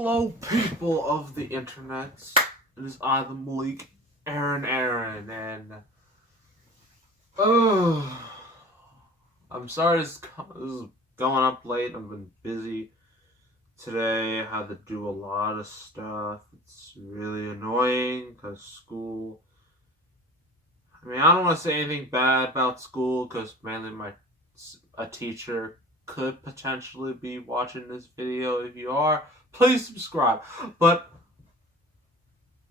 Hello, people of the internet. It is I, the Malik, Aaron, and I'm sorry this is going up late. I've been busy today. I had to do a lot of stuff. It's really annoying because school. I mean, I don't want to say anything bad about school because mainly a teacher could potentially be watching this video. If you are, please subscribe. But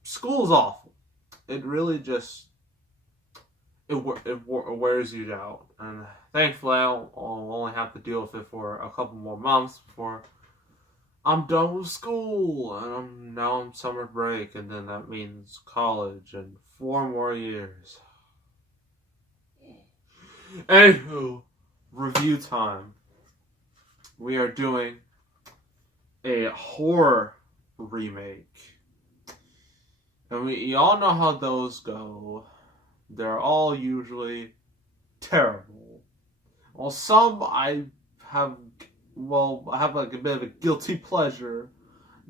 school's awful. It really just it wears you out, and thankfully I'll only have to deal with it for a couple more months before I'm done with school, and I'm now on summer break, and then that means college and 4 more years. Anywho, review time. We are doing a horror remake. And you all know how those go. They're all usually terrible. Well, some I have like a bit of a guilty pleasure.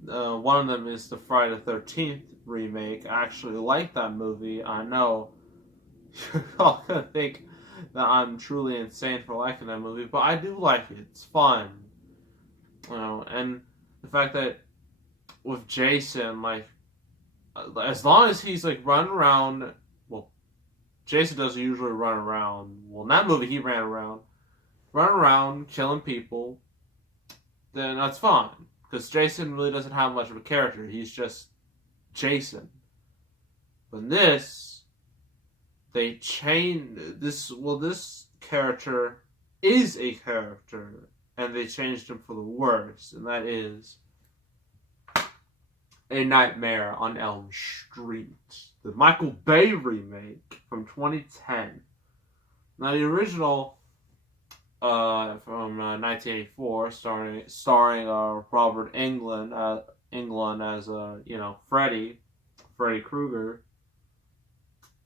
One of them is the Friday the 13th remake. I actually like that movie. I know you're all gonna think that I'm truly insane for liking that movie, but I do like it. It's fun. And the fact that with Jason, like, as long as he's like running around, well, Jason doesn't usually run around. Well, in that movie he ran around killing people. Then that's fine, because Jason really doesn't have much of a character. He's just Jason. But in this, they changed this. Well, this character is a character, and they changed him for the worse, and that is A Nightmare on Elm Street, the Michael Bay remake from 2010. Now, the original from 1984, starring Robert Englund as Freddy Krueger.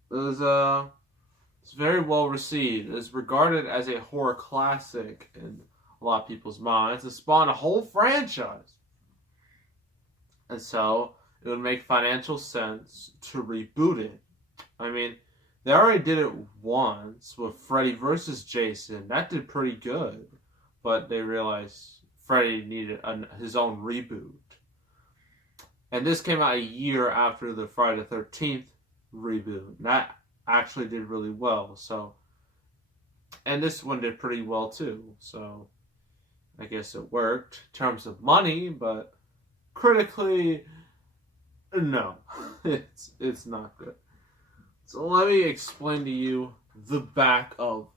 It's very well received. It's regarded as a horror classic in a lot of people's minds. It spawned a whole franchise. And so, it would make financial sense to reboot it. I mean, they already did it once with Freddy vs. Jason. That did pretty good. But they realized Freddy needed his own reboot. And this came out a year after the Friday the 13th reboot. That actually did really well. So, and this one did pretty well too. So, I guess it worked in terms of money, but critically, no, it's not good. So let me explain to you the back of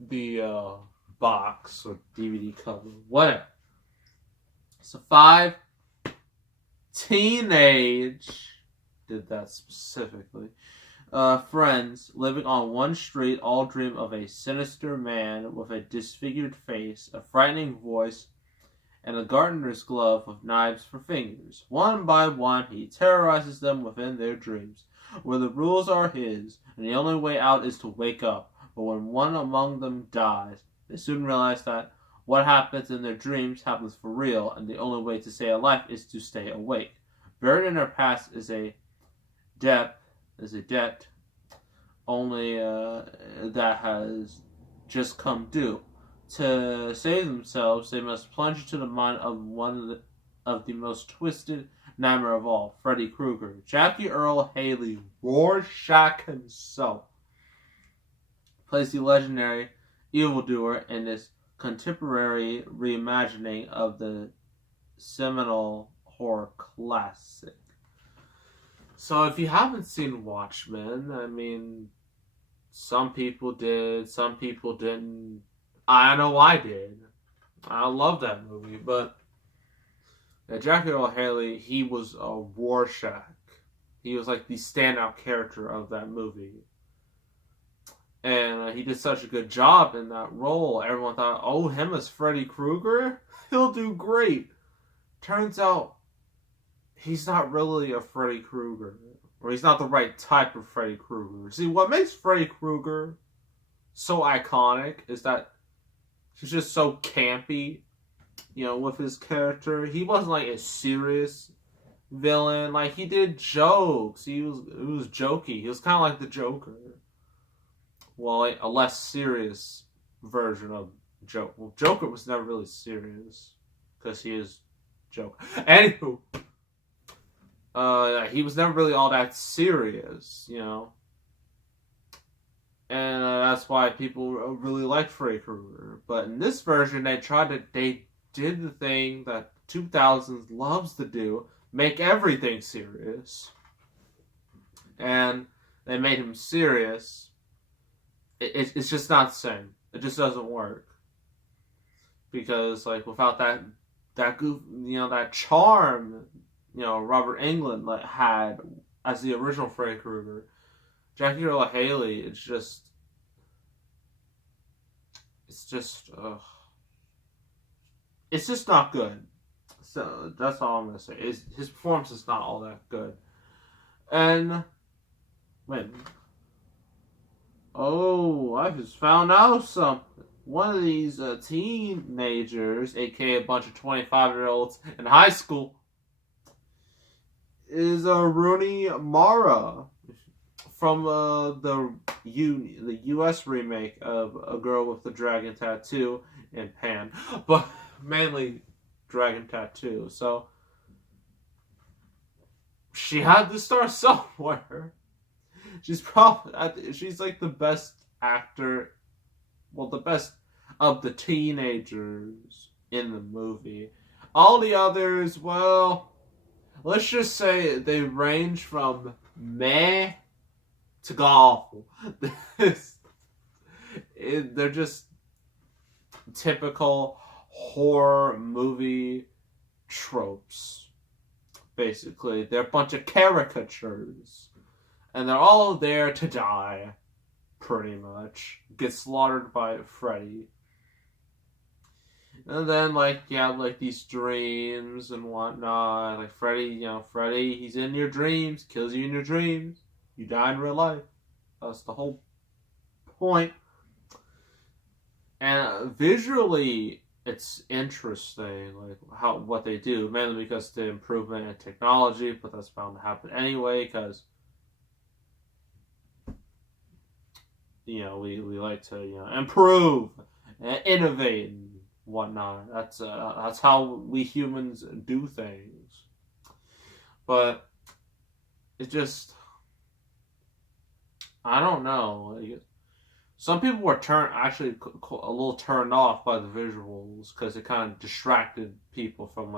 the box or DVD cover, whatever. So 5 teenage, did that specifically, friends living on one street all dream of a sinister man with a disfigured face, a frightening voice, and a gardener's glove with knives for fingers. One by one, he terrorizes them within their dreams, where the rules are his, and the only way out is to wake up. But when one among them dies, they soon realize that what happens in their dreams happens for real, and the only way to stay alive is to stay awake. Buried in their past is a debt, only that has just come due. To save themselves, they must plunge into the mind of one of the most twisted nightmare of all, Freddy Krueger. Jackie Earle Haley, Rorschach himself, plays the legendary evildoer in this contemporary reimagining of the seminal horror classic. So if you haven't seen Watchmen, I mean, some people did, some people didn't. I know I did. I love that movie, but Jackie Earle Haley, he was a Rorschach. He was like the standout character of that movie. And he did such a good job in that role. Everyone thought, oh, him as Freddy Krueger? He'll do great. Turns out, he's not really a Freddy Krueger. Or he's not the right type of Freddy Krueger. See, what makes Freddy Krueger so iconic is that he's just so campy with his character. He wasn't like a serious villain. Like, he did jokes. He was jokey. He was kind of like the Joker. Well, like, a less serious version of Joker. Well, Joker was never really serious because he is Joker. Anywho, he was never really all that serious, and that's why people really liked Freddy Krueger. But in this version, they did the thing that 2000s loves to do: make everything serious, and they made him serious. It's just not the same. It just doesn't work because, like, without that goof, that charm, Robert Englund had as the original Freddy Krueger, Jackie Earle Haley. It's just not good. So that's all I'm gonna say. His performance is not all that good. And wait. Oh, I just found out something. One of these teenagers, aka a bunch of 25-year-olds in high school, is Rooney Mara from the U.S. remake of A Girl with the Dragon Tattoo in Pan, but mainly Dragon Tattoo. So she had to start somewhere. She's like the best actor, well, the best of the teenagers in the movie. All the others, well, let's just say they range from meh to awful. They're just typical horror movie tropes, basically. They're a bunch of caricatures. And they're all there to die, pretty much. Get slaughtered by Freddy. And then, these dreams and whatnot. Like, Freddy, he's in your dreams, kills you in your dreams. You die in real life. That's the whole point. And visually, it's interesting, what they do. Mainly because the improvement in technology, but that's bound to happen anyway, because we like to improve and innovate and whatnot. That's how we humans do things. But it just, I don't know. Some people were actually a little turned off by the visuals because it kind of distracted people from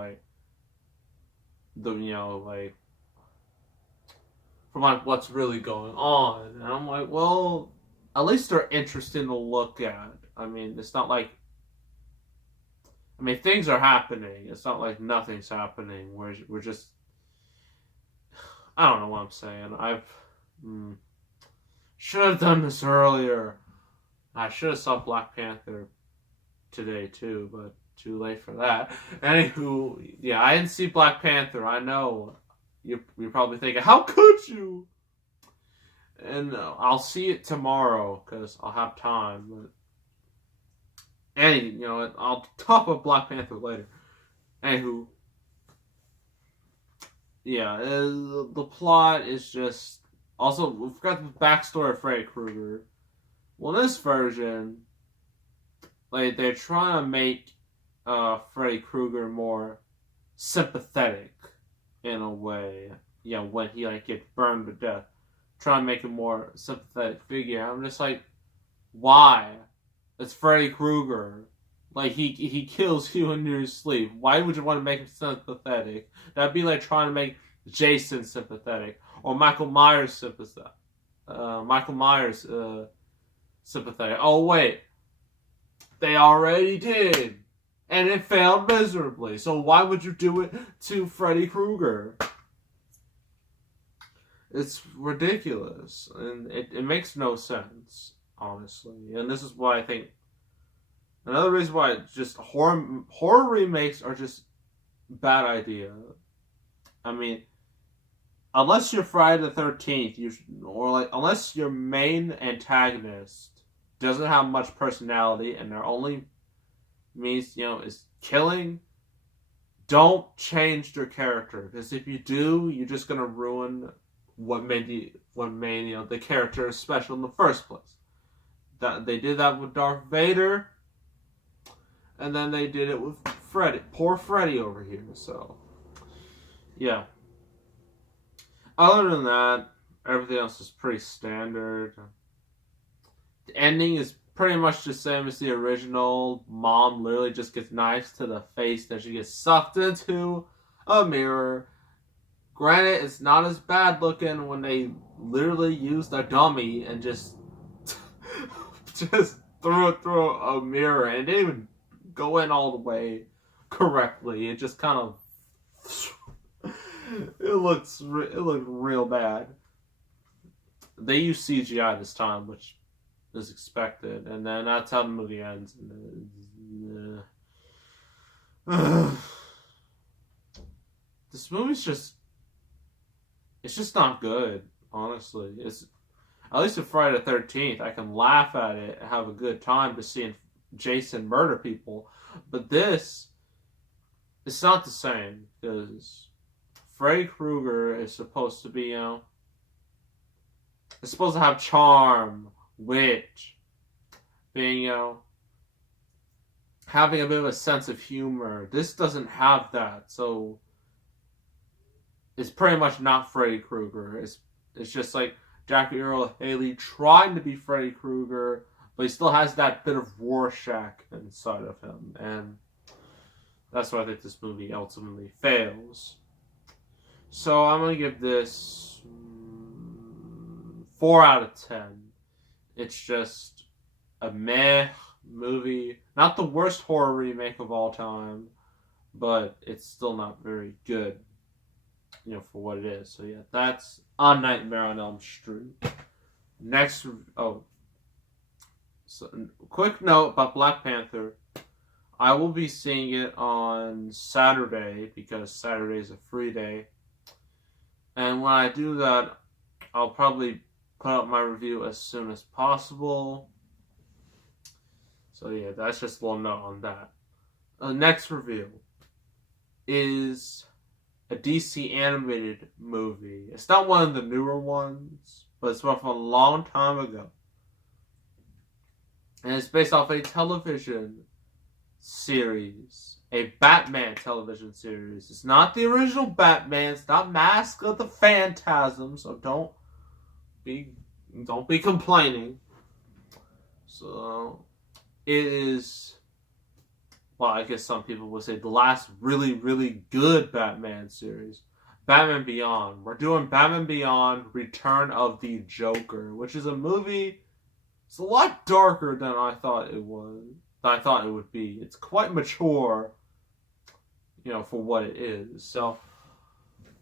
what's really going on. And I'm like, well, at least they're interesting to look at. I mean, it's not like, things are happening. It's not like nothing's happening. We're just, I don't know what I'm saying. Should have done this earlier. I should have saw Black Panther today too, but too late for that. Anywho, yeah, I didn't see Black Panther. I know you're probably thinking, how could you? And I'll see it tomorrow because I'll have time. But I'll talk about Black Panther later. Anywho, yeah, the plot is just. Also, we forgot the backstory of Freddy Krueger. Well, in this version, they're trying to make Freddy Krueger more sympathetic in a way. When he gets burned to death, trying to make a more sympathetic figure. I'm just like, why? It's Freddy Krueger. He kills you in your sleep. Why would you want to make him sympathetic? That'd be like trying to make Jason sympathetic or Michael Myers sympathetic. Sympathetic. Oh wait, they already did, and it failed miserably. So why would you do it to Freddy Krueger? It's ridiculous, and it makes no sense, honestly. And this is why I think another reason why just horror remakes are just bad idea. Unless you're Friday the 13th, unless your main antagonist doesn't have much personality and their only means, is killing don't change their character, because if you do, you're just gonna ruin what made the character special in the first place. That they did that with Darth Vader, and then they did it with Freddy. Poor Freddy over here. So, yeah. Other than that, everything else is pretty standard. The ending is pretty much the same as the original. Mom literally just gets knives to the face, then she gets sucked into a mirror. Granted, it's not as bad looking when they literally used a dummy and just threw it through a mirror and didn't even go in all the way correctly. It just kind of it looked real bad. They used CGI this time, which is expected, and then that's how the movie ends. This movie's just not good, honestly. It's at least with Friday the 13th, I can laugh at it and have a good time just seeing Jason murder people. But this, it's not the same, because Freddy Krueger is supposed to be, it's supposed to have charm, wit, being, having a bit of a sense of humor. This doesn't have that, so it's pretty much not Freddy Krueger. It's just like Jackie Earle Haley trying to be Freddy Krueger, but he still has that bit of Rorschach inside of him, and that's why I think this movie ultimately fails. So I'm going to give this 4 out of 10. It's just a meh movie. Not the worst horror remake of all time, but it's still not very good, for what it is. So yeah, that's A Nightmare on Elm Street. Next, so quick note about Black Panther. I will be seeing it on Saturday, because Saturday is a free day. And when I do that, I'll probably put up my review as soon as possible. So yeah, that's just a little note on that. The next review is a DC animated movie. It's not one of the newer ones, but it's one from a long time ago. And it's based off a television series. A Batman television series. It's not the original Batman. It's not Mask of the Phantasm. So don't be complaining. So it is, well, I guess some people would say the last really, really good Batman series. Batman Beyond. We're doing Batman Beyond: Return of the Joker, which is a movie. It's a lot darker than I thought it was. Than I thought it would be. It's quite mature, for what it is. So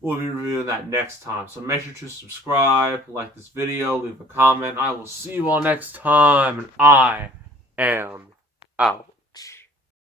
we'll be reviewing that next time. So make sure to subscribe, like this video, leave a comment. I will see you all next time, and I am out.